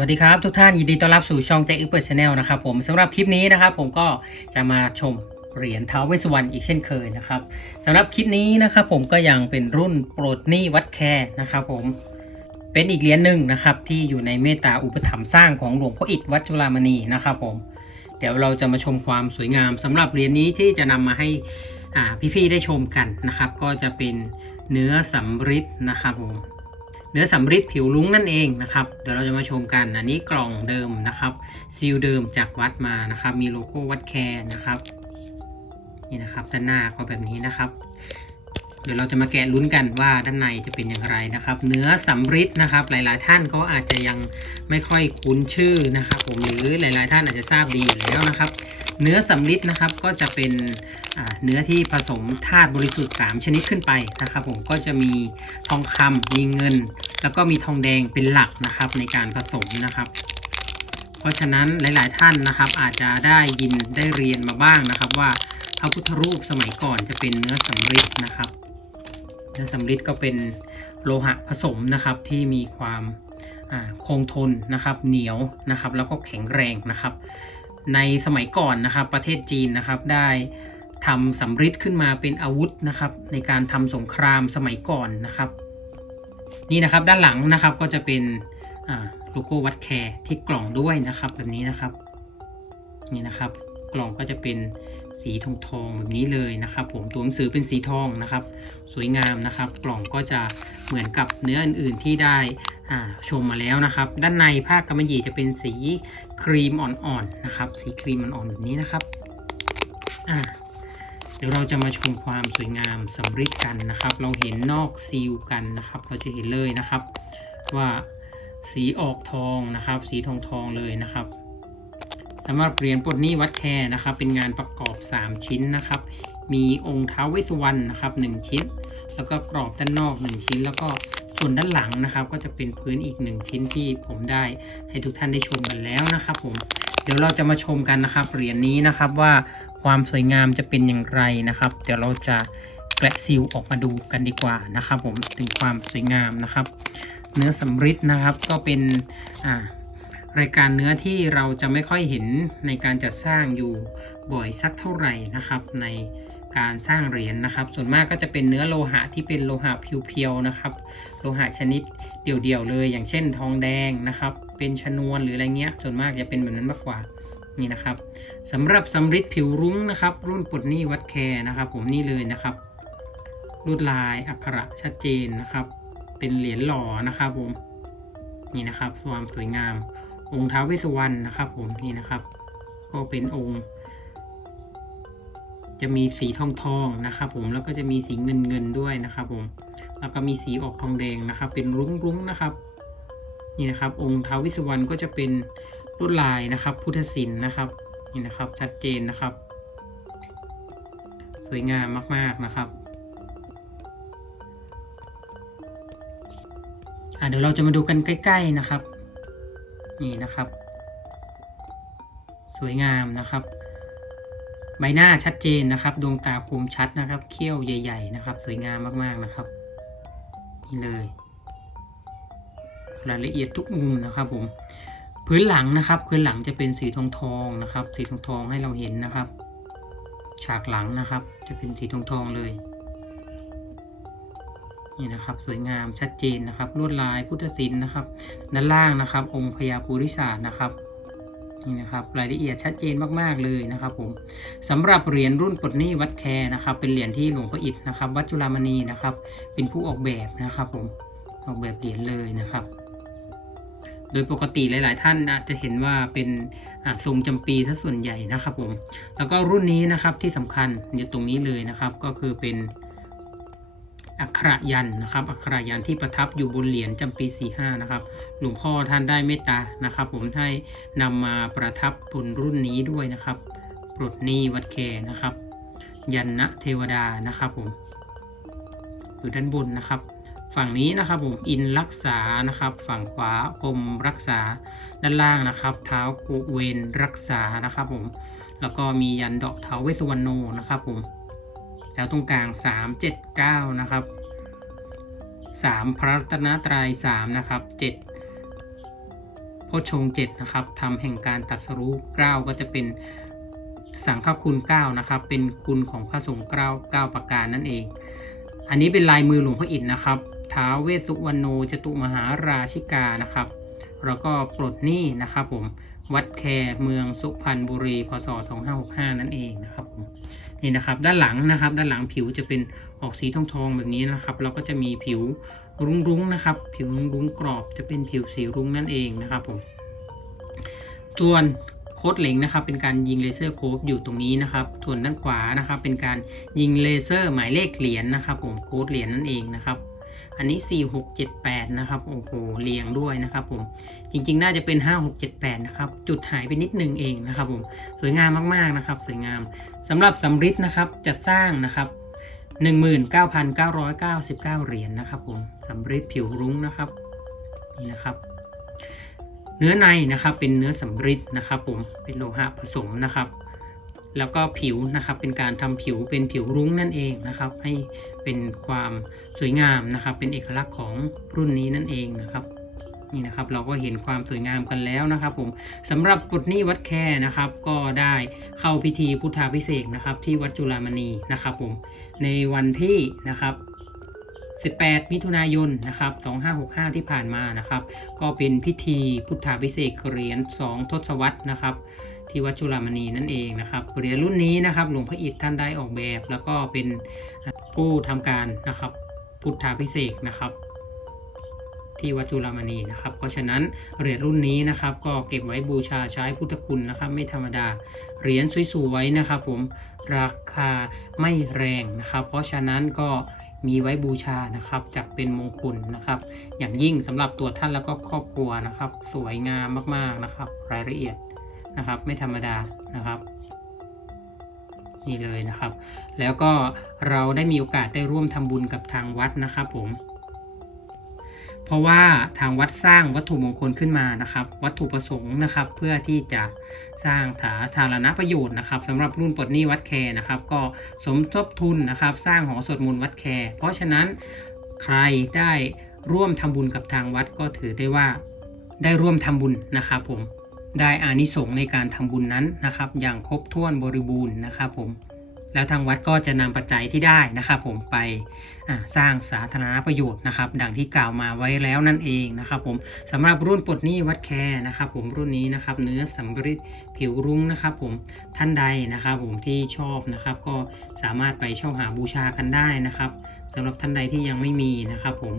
วัสดีครับ ทุกท่านยินดีต้อนรับสู่ช่องแจ็คอึปเปอร์ชาแนลนะครับผมสำหรับคลิปนี้นะครับผมก็จะมาชมเหรียญท้าวเวสวรรณอีกเช่นเคยนะครับสำหรับคลิปนี้นะครับผมก็ยังเป็นรุ่นโปรดนี้วัดแคร์นะครับผมเป็นอีกเหรียญหนึ่งนะครับที่อยู่ในเมตตาอุปถัมภ์สร้างของหลวงพ่ออิฐวัดจุฬามณีนะครับผมเดี๋ยวเราจะมาชมความสวยงามสำหรับเหรียญนี้ที่จะนำมาให้พี่ๆได้ชมกันนะครับ ก็จะเป็นเนื้อสำริดนะครับผม นื้อสำริดผิวลุ้งนั่นเองนะครับ เดี๋ยวเราจะมาชมกันอันนี้กล่องเดิมนะครับซีลเดิมจากวัดมานะครับ มีโลโก้วัดแคร์นะครับนี่นะครับ ด้านหน้าก็แบบนี้นะครับ เดี๋ยวเราจะมาแกะลุ้นกันว่าด้านในจะเป็นอย่างไรนะครับ เนื้อสำริดนะครับ หลายๆ ท่านก็อาจจะยังไม่ค่อยคุ้นชื่อนะครับ ผมหรือหลาย ๆ ท่านอาจจะทราบดีอยู่แล้วนะครับ เนื้อสำริดนะครับก็จะเป็นเนื้อที่ผสมธาตุบริสุทธิ์ 3 ชนิดขึ้นไปนะครับ ผมก็จะมีทองคำมีเงิน แล้วก็มีทองแดงเป็นหลักนะครับในการผสมนะครับ เพราะฉะนั้นหลาย ๆ ท่านนะครับ อาจจะได้ยินได้เรียนมาบ้างนะครับ ว่าพระพุทธรูปสมัยก่อนจะเป็นเนื้อสำริดนะครับเนื้อสำริดก็เป็นโลหะผสมนะครับที่มีความคงทนนะครับ เหนียวนะครับ แล้วก็แข็งแรงนะครับ ในสมัยก่อนนะครับประเทศจีนนะครับได้ทำสำริดขึ้นมาเป็นอาวุธนะครับ ในการทำสงครามสมัยก่อนนะครับ นี่นะครับด้านหลังนะครับก็จะเป็นโลโก้วัดแคร์ที่กล่องด้วยนะครับแบบนี้นะครับนี่นะครับกล่องก็จะเป็น สีทองทองๆแบบนี้เลยนะครับ ผมตัวหนังสือเป็นสีทองนะครับ สวยงามนะครับ กล่องก็จะเหมือนกับเนื้ออื่นๆที่ได้ชมมาแล้วนะครับ ด้านในผ้ากำมะหยี่จะเป็นสีครีมอ่อนๆนะครับ สีครีมอ่อนๆแบบนี้นะครับเดี๋ยวเราจะมาชมความสวยงามสำริดกันนะครับ เราเห็นนอกซีลกันนะครับ เราจะเห็นเลยนะครับ ว่าสีออกทองนะครับ สีทองทองๆเลยนะครับ สำหรับเหรียญปลดหนี้วัดแคร์นะครับ เป็นงานประกอบ 3 ชิ้นนะครับ มีองค์ท้าวเวสสุวรรณนะครับ 1 ชิ้น แล้วก็กรอบด้านนอก 1 ชิ้น แล้วก็ส่วนด้านหลังนะครับ ก็จะเป็นพื้นอีก 1 ชิ้นที่ผมได้ให้ทุกท่านได้ชมกันแล้วนะครับผมเดี๋ยวเราจะมาชมกันนะครับเหรียญนี้นะครับว่าความสวยงามจะเป็นอย่างไรนะครับ เดี๋ยวเราจะแกะซีลออกมาดูกันดีกว่านะครับ ผมถึงความสวยงามนะครับ เนื้อสำริดนะครับก็เป็นอ่า รายการเนื้อที่เราจะไม่ค่อยเห็นในการจัดสร้างอยู่บ่อยสักเท่าไหร่นะครับ ในการสร้างเหรียญนะครับ ส่วนมากก็จะเป็นเนื้อโลหะที่เป็นโลหะเพียวๆนะครับ โลหะชนิดเดี่ยวๆเลย อย่างเช่นทองแดงนะครับ เป็นชนวนหรืออะไรเงี้ย ส่วนมากจะเป็นแบบนั้นมากกว่านี่นะครับสำหรับสำริดผิวรุ้งนะครับ รุ่นปลดหนี้วัดแคร์นะครับ ผมนี่เลยนะครับลวดลายอักขระชัดเจนนะครับ เป็นเหรียญหล่อนะครับผมนี่นะครับ ความสวยงาม องค์ท้าวเวสสุวรรณนะครับผมนี่นะครับ ก็เป็นองค์ จะมีสีทองทองนะครับผมแล้วก็จะมีสีเงินเงินด้วยนะครับผมแล้วก็มีสีออกทองแดงนะครับ เป็นรุ้งรุ้งนะครับนี่นะครับ องค์ท้าวเวิสวรรณก็จะเป็นลวดลายนะครับ พุทธศิลป์นะครับนี่นะครับชัดเจนนะครับ สวยงามมาก ๆนะครับอะเดี๋ยวเราจะมาดูกันใกล้ ๆนะครับ นี่นะครับ สวยงามนะครับ ใบหน้าชัดเจนนะครับ ดวงตาคมชัดนะครับ เขี้ยวใหญ่ ๆ นะครับ สวยงามมากๆนะครับ นี่เลย รายละเอียดทุกมุมนะครับผมพื้นหลังนะครับพื้นหลังจะเป็นสีทองทองนะครับ สีทองทองให้เราเห็นนะครับ ฉากหลังนะครับ จะเป็นสีทองทองเลย นี่นะครับสวยงามชัดเจนนะครับลวดลายพุทธศิลป์นะครับ ด้านล่างนะครับ องค์พญาปุริศาสนะครับนี่นะครับรายละเอียดชัดเจนมากๆเลยนะครับผมสำหรับเหรียญรุ่นปลดหนี้วัดแคร์นะครับ เป็นเหรียญที่หลวงพ่ออิฐนะครับ วัดจุฬามณีนะครับ เป็นผู้ออกแบบนะครับผมออกแบบเหรียญเลยนะครับ โดยปกติหลาย ๆ ท่านอาจจะเห็นว่าเป็นทรงจำปีซะส่วนใหญ่นะครับผมแล้วก็รุ่นนี้นะครับที่สำคัญอยู่ตรงนี้เลยนะครับ ก็คือเป็น อักขระยันนะครับ อักขระยันที่ประทับอยู่บนเหรียญจำปี45นะครับ หลวงพ่อท่านได้เมตตานะครับ ผมให้นำมาประทับบนรุ่นนี้ด้วยนะครับปลดหนี้วัดแคนะครับ ยันนะเทวดานะครับผมอยู่ด้านบนนะครับ ฝั่งนี้นะครับผมอินรักษานะครับ ฝั่งขวาพรมรักษาด้านล่างนะครับ เท้ากุเวนรักษานะครับ ผมแล้วก็มียันดอกเท้าเวสุวรรณโนนะครับผม แล้วตรงกลาง 3 7 9 นะครับ 3 พระรัตนตรัย3นะครับ 7พชงค์เจ็ดนะครับทำแห่งการตรัสรู้เก้าก็จะเป็นสังฆคุณเก้านะครับ เป็นคุณของพระสงฆ์เก้าเก้าประการนั่นเอง อันนี้เป็นลายมือหลวงพ่ออิฐนะครับท้าวเวสสุวรรณโนจตุมหาราชิกานะครับ แล้วก็ปลดหนี้นะครับผม วัดแคเมืองสุพรรณบุรี พศ 2565 นั่นเองนะครับ นี่นะครับด้านหลังนะครับ ด้านหลังผิวจะเป็นออกสีทองทองๆแบบนี้นะครับ เราก็จะมีผิวรุ้งๆนะครับ ผิวรุ้งๆกรอบจะเป็นผิวสีรุ้งนั่นเองนะครับผมส่วนโคดเหล็งนะครับ เป็นการยิงเลเซอร์โคบอยู่ตรงนี้นะครับ ส่วนด้านขวานะครับ เป็นการยิงเลเซอร์หมายเลขเหรียญนะครับ ผมโคดเหรียญนั่นเองนะครับ อันนี้ 4 6 7 8 นะครับ โอ้โห เรียงด้วยนะครับผม จริงๆ น่าจะเป็น 5 6 7 8 นะครับ จุดหายไปนิดนึงเองนะครับผม สวยงามมากๆ นะครับ สวยงาม สำหรับสำริดนะครับจะสร้างนะครับ19,999 เหรียญนะครับผมสำริดผิวรุ้งนะครับ นี่นะครับ เนื้อในนะครับ เป็นเนื้อสำริดนะครับผม เป็นโลหะผสมนะครับ แล้วก็ผิวนะครับเป็นการทำผิวเป็นผิวรุ้งนั่นเองนะครับ ให้เป็นความสวยงามนะครับ เป็นเอกลักษณ์ของรุ่นนี้นั่นเองนะครับนี่นะครับเราก็เห็นความสวยงามกันแล้วนะครับผมสำหรับปลดหนี้วัดแคนะครับ ก็ได้เข้าพิธีพุทธาพิเศษนะครับ ที่วัดจุฬามณีนะครับผมในวันที่นะครับ18 มิถุนายนนะครับ2565 ที่ผ่านมานะครับ ก็เป็นพิธีพุทธาพิเศษเหรียญ2ทศวรรษนะครับ ที่วัดจุฬามณีนั่นเองนะครับเหรียญรุ่นนี้นะครับหลวงพ่ออิฐท่านได้ออกแบบ แล้วก็เป็นผู้ทำการนะครับพุทธาพิเศษนะครับ ที่วัดจุฬามณีนะครับ เพราะฉะนั้นเหรียญรุ่นนี้นะครับ ก็เก็บไว้บูชาใช้พุทธคุณนะครับ ไม่ธรรมดาเหรียญสวยๆนะครับ ผมราคาไม่แรงนะครับ เพราะฉะนั้นก็มีไว้บูชานะครับจักเป็นมงคลนะครับ อย่างยิ่งสำหรับตัวท่านแล้วก็ครอบครัวนะครับ สวยงามมากๆนะครับ รายละเอียด นะครับ ไม่ธรรมดานะครับนี่เลยนะครับ แล้วก็เราได้มีโอกาสได้ร่วมทำบุญกับทางวัดนะครับผม เพราะว่าทางวัดสร้างวัตถุมงคลขึ้นมานะครับ วัตถุประสงค์นะครับ เพื่อที่จะสร้างถาธารณประโยชน์นะครับสำหรับรุ่นปลดหนี้วัดแคนะครับ ก็สมทบทุนนะครับ สร้างหอสวดมนต์วัดแคเพราะฉะนั้นใครได้ร่วมทำบุญกับทางวัดก็ถือได้ว่าได้ร่วมทำบุญนะครับผม ได้อานิสงส์ในการทำบุญนั้นนะครับ อย่างครบถ้วนบริบูรณ์นะครับผมแล้วทางวัดก็จะนำปัจจัยที่ได้นะครับ ผมไปสร้างสาธารณประโยชน์นะครับ ดังที่กล่าวมาไว้แล้วนั่นเองนะครับ ผมสำหรับรุ่นปลดหนี้วัดแคนะครับ ผมรุ่นนี้นะครับเนื้อสำริดผิวรุ้งนะครับ ผมท่านใดนะครับ ผมที่ชอบนะครับ ก็สามารถไปเช่าหาบูชากันได้นะครับสำหรับท่านใดที่ยังไม่มีนะครับ ผม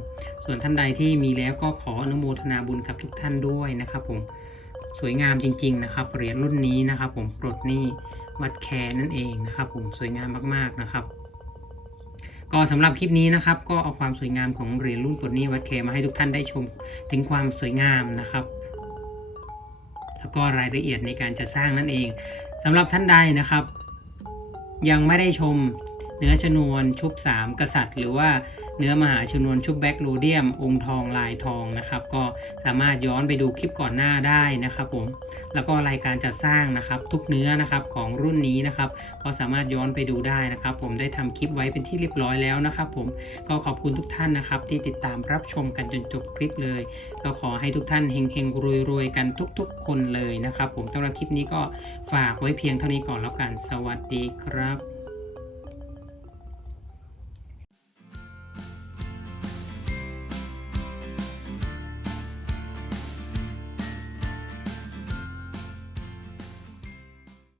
ส่วนท่านใดที่มีแล้วก็ขออนุโมทนาบุญกับทุกท่านด้วยนะครับ ผม สวยงามจริง ๆ นะครับ เหรียญรุ่นนี้นะครับ ผมปลดหนี้วัดแคร์นั่นเองนะครับ ผมสวยงามมากๆนะครับ ก็สำหรับคลิปนี้นะครับ ก็เอาความสวยงามของเหรียญรุ่นปลดหนี้วัดแคร์มาให้ทุกท่านได้ชมถึงความสวยงามนะครับแล้วก็รายละเอียดในการจะสร้างนั่นเองสำหรับท่านใดนะครับ ยังไม่ได้ชม เนื้อชนวนชุบ 3 กษัตริย์ หรือว่าเนื้อมหาชนวนชุบแบ็กโลเดียม องค์ทองลายทองนะครับ ก็สามารถย้อนไปดูคลิปก่อนหน้าได้นะครับผมแล้วก็รายการจัดสร้างนะครับ ทุกเนื้อนะครับของรุ่นนี้นะครับ ก็สามารถย้อนไปดูได้นะครับ ผมได้ทำคลิปไว้เป็นที่เรียบร้อยแล้วนะครับผมก็ขอบคุณทุกท่านนะครับ ที่ติดตามรับชมกันจนจบคลิปเลย ก็ขอให้ทุกท่านเฮงเฮงรวยรวยๆกันทุก ๆ คนเลยนะครับ ผมสำหรับคลิปนี้ก็ฝากไว้เพียงเท่านี้ก่อนแล้วกัน สวัสดีครับ